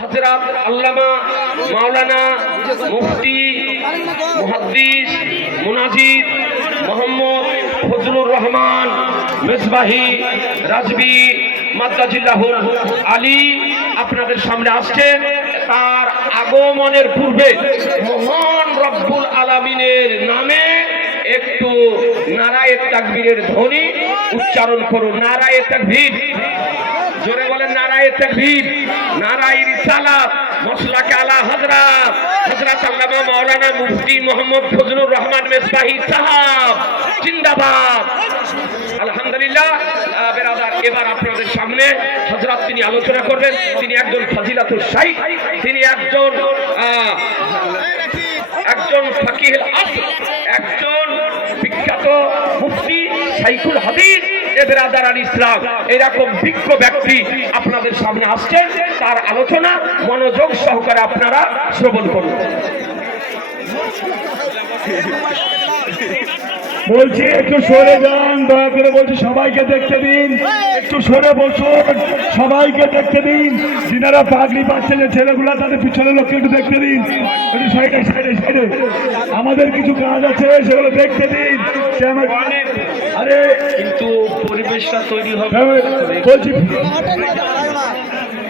হযরত আল্লামা মাওলানা মুফতি মুহাদ্দিস মুনাজির মোহাম্মদ ফজলুর রহমান মেজবাহি রাজবি মাদ্দাজিল্লাহুল আলী আপনাদের সামনে আসছেন। তার আগমনের পূর্বে মহান রব্বুল আলামিনের নামে একটু নারায়ে তাকবীরের ধ্বনি উচ্চারণ করুন। নারায়ে তাকবীর, জোরে বলেন নারায়ে তাকবীর, নারায়ে রিসালাত, মসলাকে আলা হযরত হযরত আল্লামা মাওলানা মুফতি মোহাম্মদ ফজলুর রহমান মেজবাহি সাহেব জিন্দাবাদ। আলহামদুলিল্লাহ বেরাদার, এবার আপনাদের সামনে হযরত তিনি আলোচনা করবেন। তিনি একজন ফাজিলাতুল শাইখ, তিনি একজন ফাকিহুল আসর, একজন বিখ্যাত মুফতি শাইখুল হাদিস বেরাদার আল ইসলাম। এরকম বিজ্ঞ ব্যক্তি আপনাদের সামনে আসছেন, তার আলোচনা মনোযোগ সহকারে আপনারা শ্রবণ করুন। বলছি একটু সরে যান, দয়া করে বলছি সবাইকে দেখতে দিন, একটু সরে বসুন, সবাইকে দেখতে দিন। যিনারা পাগড়ি পাচ্ছে যে ছেলেগুলা, তাদের পিছনের লোককে একটু দেখতে দিন, একটু সাইডে সাইডে সাইডে। আমাদের কিছু কাজ আছে, সেগুলো দেখতে দিন। আরে কিন্তু পরিবেশটা তৈরি হবে বলছি